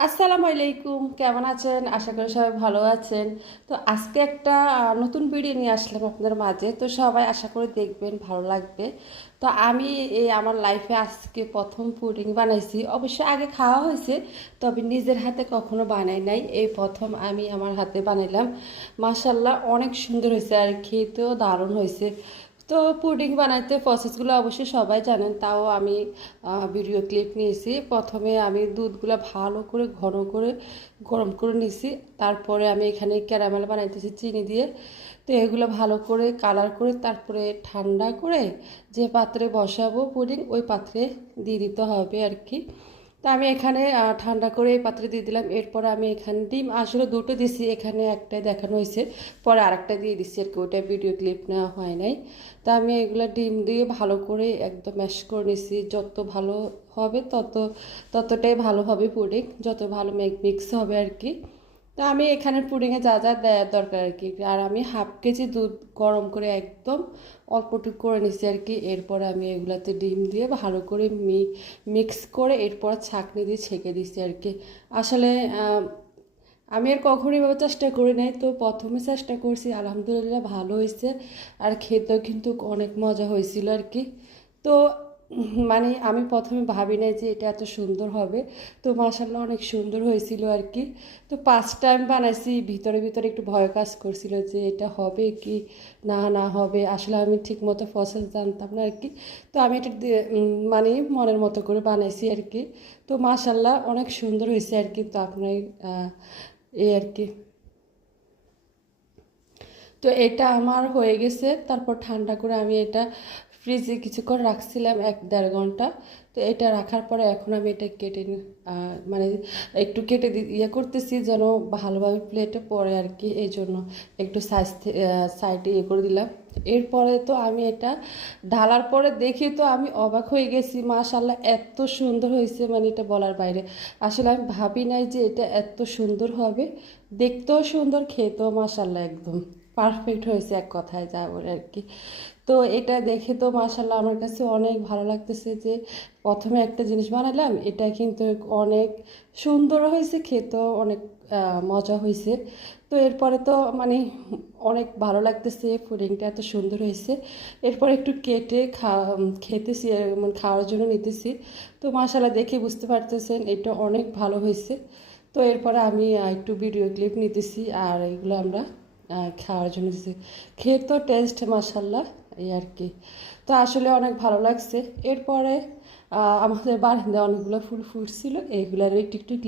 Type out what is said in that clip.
আসসালামু আলাইকুম, কেমন আছেন? আশা করি সবাই ভালো আছেন। তো আজকে একটা নতুন ভিডিও নিয়ে আসলাম আপনাদের মাঝে। তো সবাই আশা করি দেখবেন, ভালো লাগবে। তো আমি আমার লাইফে আজকে প্রথম পুডিং বানাইছি। অবশ্যই আগে খাওয়া হয়েছে, তবে নিজের হাতে কখনো বানাই নাই। এই প্রথম আমি আমার হাতে বানাইলাম। মাশাল্লাহ অনেক সুন্দর হয়েছে আর খেতেও দারুণ হয়েছে। তো পুডিং বানাইতে প্রসেসগুলো অবশ্যই সবাই জানেন, তাও আমি ভিডিও ক্লিপ নিয়েছি। প্রথমে আমি দুধগুলো ভালো করে ঘন করে গরম করে নিয়েছি। তারপরে আমি এখানে ক্যারামেল বানাইতেছি চিনি দিয়ে। তো এগুলো ভালো করে কালার করে তারপরে ঠান্ডা করে যে পাত্রে বসাবো পুডিং, ওই পাত্রে দিয়ে দিতে হবে আর কি। তা আমি এখানে ঠান্ডা করে এই পাত্রে দিয়ে দিলাম। এরপর আমি এখানে ডিম আসলে দুটো দিছি, এখানে একটাই দেখানো হয়েছে, পরে আরেকটা দিয়ে দিচ্ছি আর কি, ওইটা ভিডিও ক্লিপ নেওয়া হয় নাই। তা আমি এগুলো ডিম দিয়ে ভালো করে একদম ম্যাশ করে নিছি। যত ভালো হবে ততটাই ভালো হবে পুডিং, যত ভালো মিক্স হবে আর কি। তা আমি এখানে পুডিংয়ে যা যা দেওয়ার দরকার আর কি, আর আমি হাফ কেজি দুধ গরম করে একদম অল্পটুকু করে নিচ্ছি আর কি। এরপর আমি এগুলাতে ডিম দিয়ে ভালো করে মিক্স করে এরপর ছাঁকনি দিয়ে ছেঁকে দিচ্ছি আর কি। আসলে আমি আর কখনোই এভাবে চেষ্টা করি নাই, তো প্রথমে চেষ্টা করছি, আলহামদুলিল্লাহ ভালো হয়েছে। আর খেতেও কিন্তু অনেক মজা হয়েছিল আর কি। তো মানে আমি প্রথমে ভাবি নাই যে এটা এত সুন্দর হবে। তো মাশাআল্লাহ অনেক সুন্দর হয়েছিল আর কি। তো ফার্স্ট টাইম বানাইছি, ভিতরে ভিতরে একটু ভয় কাজ করছিল যে এটা হবে কি না না হবে। আসলে আমি ঠিক মতো প্রসেস জানতাম না আর কি। তো আমি এটা মানে মনের মতো করে বানাইছি আর কি। তো মাশাআল্লাহ অনেক সুন্দর হয়েছে আর কি। তো আপনার এই আর কি। তো এটা আমার হয়ে গেছে। তারপর ঠান্ডা করে আমি এটা ফ্রিজে কিছুক্ষণ রাখছিলাম, 1-1.5 ঘন্টা। তো এটা রাখার পরে এখন আমি এটা কেটে মানে একটু কেটে ইয়ে করতেছি যেন ভালোভাবে প্লেটে পড়ে আর কি, এই জন্য একটু সাইডে ইয়ে করে দিলাম। এরপরে তো আমি এটা ঢালার পরে দেখি তো আমি অবাক হয়ে গেছি, মাশাল্লাহ এত সুন্দর হয়েছে, মানে এটা বলার বাইরে। আসলে আমি ভাবি নাই যে এটা এত সুন্দর হবে। দেখতেও সুন্দর, খেতেও মাশাল্লাহ একদম পারফেক্ট হয়েছে, এক কথায় যা বলে আর কি। তো এটা দেখে তো মাশাল্লাহ আমার কাছে অনেক ভালো লাগতেছে যে প্রথমে একটা জিনিস বানালাম, এটা কিন্তু অনেক সুন্দর হয়েছে, খেতেও অনেক মজা হয়েছে। তো এরপরে তো মানে অনেক ভালো লাগতেছে, পুডিংটা এত সুন্দর হয়েছে। এরপর একটু কেটে খেতেছি, মানে খাওয়ার জন্য নিতেছি। তো মাশাল্লাহ দেখে বুঝতে পারতেছেন এটা অনেক ভালো হয়েছে। তো এরপরে আমি একটু ভিডিও ক্লিপ নিতেছি, আর এগুলো আমরা খাওয়ার জন্য দিতেছি। খেয়ে তো টেস্ট মাশাল্লাহ এই আর কি। তো আসলে অনেক ভালো লাগছে। এরপরে আমাদের বারান্দায় অনেকগুলো ফুল ফুটছিল, এইগুলার একটু একটু ক্লিপ